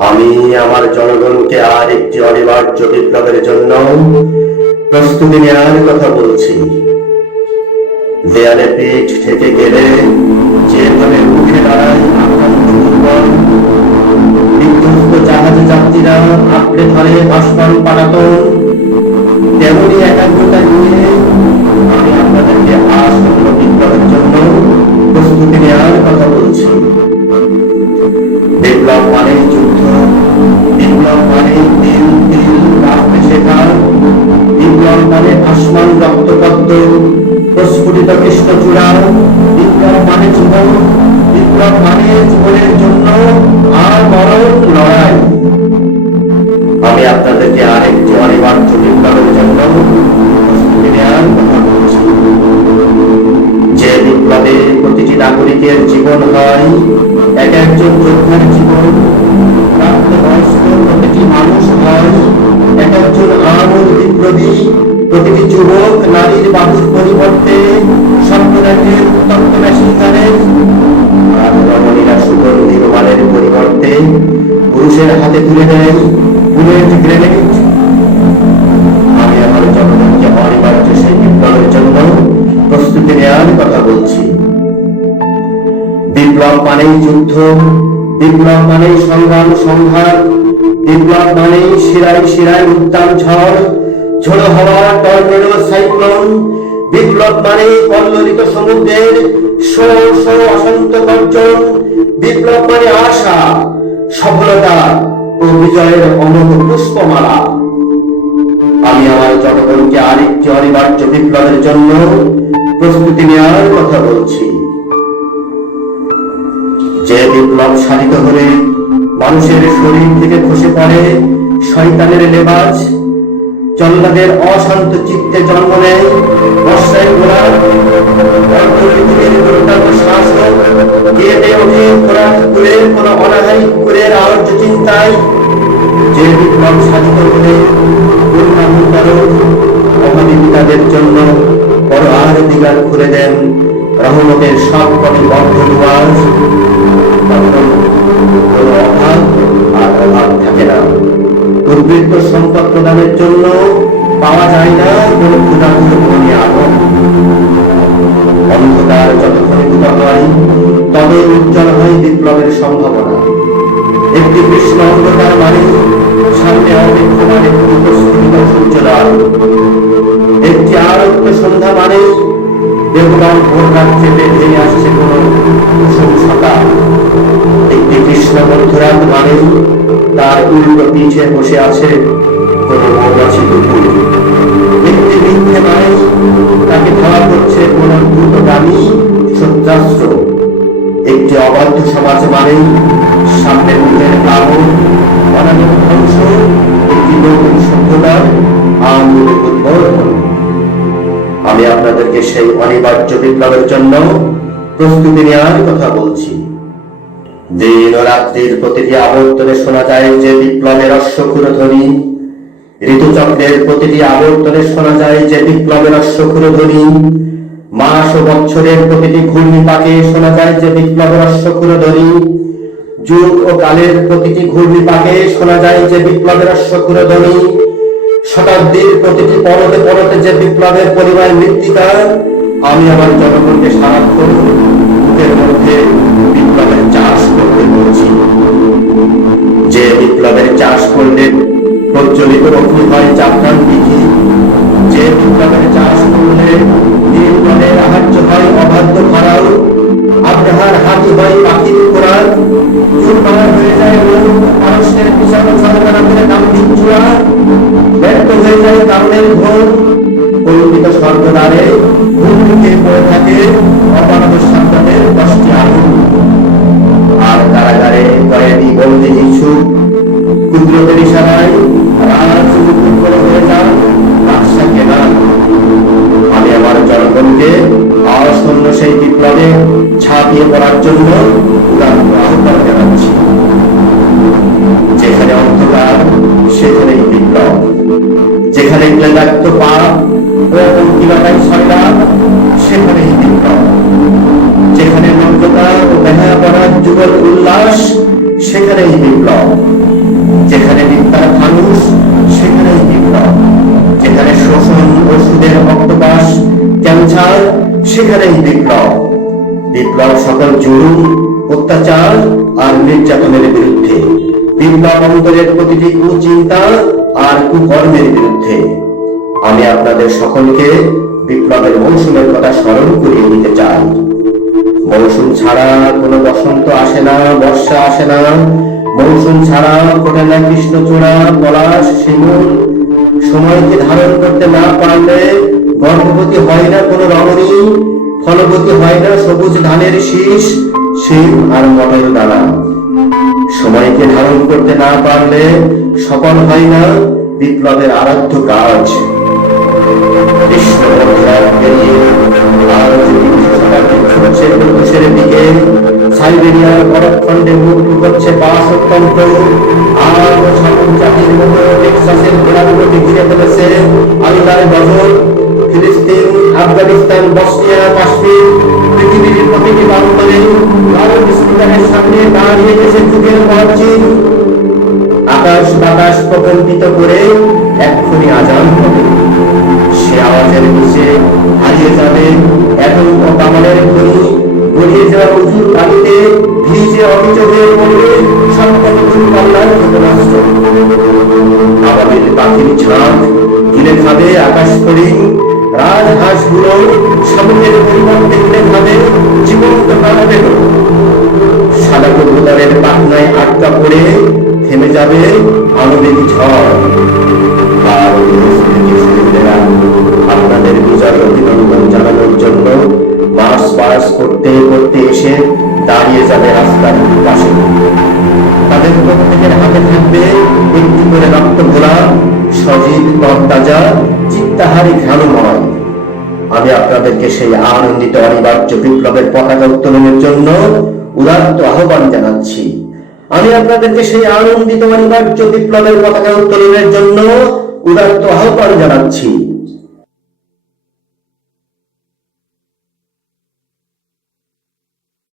আমি আমার জনগণকে আর একটি অনিবার্য বিপ্লবের জন্য প্রস্তুতি নেওয়ার কথা বলছি। দেয়ালে পিঠ ঠেকে গেলে যেভাবে উঠে দাঁড়ায় আক্রান্ত দুর্বল, বিধ্বস্ত জাহাজ যাত্রীরা আঁকড়ে ধরে ভাসমান পাটাতন, তেমনি একাগ্রতা নিয়ে আমি আপনাদেরকে আসন্ন বিপ্লবের জন্য প্রস্তুতি নেওয়ার কথা বলছি। বিপ্লব মানে যুদ্ধ, বিপ্লব মানে তিল তিল কাঁপতে শেখা, বিপ্লব মানে ভাসমান রক্তপদ্ম, প্রস্ফুটিত কৃষ্ণচূড়া, বিপ্লব মানে জীবন, বিপ্লব মানে জীবনের জন্য আর মরণ লড়াই। আমি আপনাদেরকে আরেকটি অনিবার্য বিপ্লবের জন্য প্রস্তুতি নেওয়ার কথা বলছি। যে বিপ্লবে প্রতিটি নাগরিকের জীবন হয় এক একজন যোদ্ধার জীবন, প্রাপ্তবয়স্ক প্রতিটি মানুষ হয় এক একজন আমূল বিপ্লবী, প্রতিটি যুবক নারীর বাহুর পরিবর্তে স্বপ্নরাগের উত্তপ্ত মেশিনগানের, আর রমণীরা সুগন্ধি রুমালের পরিবর্তে পুরুষের হাতে তুলে দেয় বুলেট গ্রেনেড। আমি আমার জনগণকে অনিবার্য সেই বিপ্লবের জন্য প্রস্তুতি নেওয়ার কথা বলছি। বিপ্লব মানেই যুদ্ধ, বিপ্লব মানেই সংগ্রাম সংঘাত, বিপ্লব মানেই শিরায় শিরায় উদ্দাম ঝড়, ঝোড়ো হাওয়া, টর্নেডো, সাইক্লোন। বিপ্লব মানে কল্লোলিত সমুদ্রের শো শো অশান্ত গর্জন। বিপ্লব মানে আশা, সফলতা ও বিজয়ের অমোঘ পুষ্পমালা। আমি আমার জনগণকে আরেকটি অনিবার্য বিপ্লবের জন্য প্রস্তুতি নেওয়ার কথা বলছি। যে বিপ্লব সাধিত হলে মানুষের শরীর থেকে খসে পড়ে শয়তানের লেবাস, জল্লাদের অশান্ত চিত্তে জন্ম নেয় বর্ষায় ঘোড়া, শাসক কেঁপে ওঠে কোরআন কুকুরের কোন অনাহারী কুকুরের আর্য চিন্তায়। যে বিপ্লব সাধিত হলে অভাবী পিতাদের জন্য বড় আর দিগার খুলে দেন রহমতের সব কটি বদ্ধ দুয়ার, তখন কোন অভাব আর অভাব থাকে না। দুর্বৃত্ত সম্পদ প্রদানের জন্য পাওয়া যায় না কোন ক্ষুধাতুর আগুন। অন্ধকার যত ঘনীভূত হয় ততই উজ্জ্বল হয় বিপ্লবের সম্ভাবনা। একটি কৃষ্ণ অন্ধকার মানে সামনে অপেক্ষমান একটি প্রস্ফুটিত সূর্যোদয়, একটি আরক্ত সন্ধ্যা মানে বেহুলার ভোর রাত্রে বেঁধে আসছে কোন কুসুম সকাল, একটি কৃষ্ণ মধ্যরাত মানে তার উল্টো পিঠে বসে আছে কোন মৌমাছি কুকুর, একটি মিথ্যে মানে তাকে ধরা করছে কোন দ্রুতগামী সত্যাস্ত্র, একটি অবাধ্য সমাজ মানে সামনে মুখের আগুন অনাগত ধ্বংস, একটি নতুন সভ্যতার আমূল উদ্বোধন। আমি আপনাদেরকে সেই অনিবার্য বিপ্লবের জন্য প্রস্তুতি নেওয়ার কথা বলছি। দিন ও রাত্রির প্রতিটি আবর্তনে শোনা যায় যে বিপ্লবের অশ্বক্ষুর ধ্বনি, ঋতুচক্রের প্রতিটি আবর্তনে শোনা যায় যে বিপ্লবের অশ্বক্ষুর ধ্বনি, মাস ও বছরের প্রতিটি ঘূর্ণিপাকে শোনা যায় যে বিপ্লবের অশ্বক্ষুর ধ্বনি, যুগ ও কালের প্রতিটি ঘূর্ণিপাকে শোনা যায় যে বিপ্লবের অশ্বক্ষুর ধ্বনি, শতাব্দীর প্রতিটি পরতে পরতে যে বিপ্লবের পরিমাণ মৃত্তিকা। আমি আমার জনগণকে সারাক্ষণ বুকের মধ্যে বিপ্লবের চাষ করতে বলছি। যে বিপ্লবের চাষ করলে প্রজ্বলিত অগ্নি হয় জাফরান দিঘি, যে বিপ্লবের চাষ করলে নির্মলের আহার্য হয় অবাধ্য ফারাও, আব্রাহার হাতি হয় পাখির কোরআন, চুরমার হয়ে যায় মানুষের বিশাল সরকারের দাম্ভিক চূড়া, ব্যর্থ হয়ে যায় কারণের ঘোর, কল্পিত স্বর্গদ্বারে ভূমিকে পড়ে থাকে অপারগ সন্তানের 10টি আগুন। আর কারাগারে কয়েদি বন্দী ইচ্ছুক কুদরতের ইশারায় রাজমুকুট করে হয়ে যান বাদশা কেনান। আমি আমার জনগণকে আসন্ন সেই বিপ্লবে ঝাঁপিয়ে পড়ার জন্য উদার আহ্বান জানাচ্ছি। যেখানে অন্ধকার সেখানেই বিপ্লব, যেখানে ক্লেদাক্ত পাপ ও অন্তিমাকারী শয়তান সেখানেই বিপ্লব, যেখানে মন্ত্রতা ও বেহায়া পড়ার যুগল উল্লাস সেখানেই বিপ্লব। যেখানে বিদ্যার ফানুষ সেখানেই বিপ্লব, যেখানে শোষণ ওষুধের অক্টোপাস ক্যান্সার সেখানেই বিপ্লব। বিপ্লব সকল জুলুম অত্যাচার আর নির্যাতনের বিরুদ্ধে, বিপ্লব অন্তরের প্রতিটি কুচিন্তা আর কুকর্মের বিরুদ্ধে। আমি আপনাদের সকলকে বিপ্লবের মৌসুমের কথা স্মরণ করিয়ে দিতে চাই। মৌসুম ছাড়া কোনো বসন্ত আসে না, বর্ষা আসে না। মৌসুম ছাড়া ফোটে না কৃষ্ণচূড়া, পলাশ, শিমুল। সময়কে ধারণ করতে না পারলে গর্ভবতী হয় না কোনো রমণী, ফলবতী হয় না সবুজ ধানের শীষ, শিম আর মটর দানা। সময়কে ধারণ করতে না পারলে সফল হয় না বিপ্লবের আরাধ্য কাজ। সাইবেরিয়ার বরফখণ্ডে মুখ লুকোচ্ছে বাসতন্ত্র, আর জাতির মতো টেক্সাসের ঘোড়াগুলোকে ঘিরে ফেলেছে আল্লাহর গজব। ফিলিস্তিন, আফগানিস্তান, বসনিয়া, কাশ্মীর, পৃথিবীর প্রতিটি প্রান্তরে লাউড স্পিকারের সামনে দাঁড়িয়ে গেছে যুগের মহাচিন। আকাশ বাতাস প্রকম্পিত করে এক্ষুনি আজান হবে। সে আওয়াজের নিচে হারিয়ে যাবে এখন ও কামালের ধ্বনি, গড়িয়ে যাওয়া উজুর পানিতে ভিজে অভিযোগ হয়ে পড়বে সম্পদ দুর্বল্লার ক্ষেপণাস্ত্র। আবাবিল পাখির ঝাঁক গিলে খাবে আকাশ ফড়িং, রাজহাঁসগুলো শামুকের পরিবর্তে গিলে খাবে জীবন্ত প্রাণবেগ। সাদা কবুতরের পাখনায় আটকা পড়ে থেমে যাবে আনবেগ ঝড়। আর আপনাদের বিজয় অভিনন্দন জানানোর জন্য মার্চ পাস করতে করতে এসে দাঁড়িয়ে যাবে রাস্তার পাশে। তাদের প্রত্যেকের হাতে থাকবে একটি করে রক্ত ঘোলা সজীব তরতাজা চিত্তাহারী ঘ্রাণময়। আমি আপনাদেরকে সেই আনন্দিত অনিবার্য বিপ্লবের পতাকা উত্তোলনের জন্য উদাত্ত আহ্বান জানাচ্ছি। আমি আপনাদেরকে সেই আনন্দিত অনিবার্য বিপ্লবের পতাকা উত্তোলনের জন্য উদাত্ত আহ্বান জানাচ্ছি।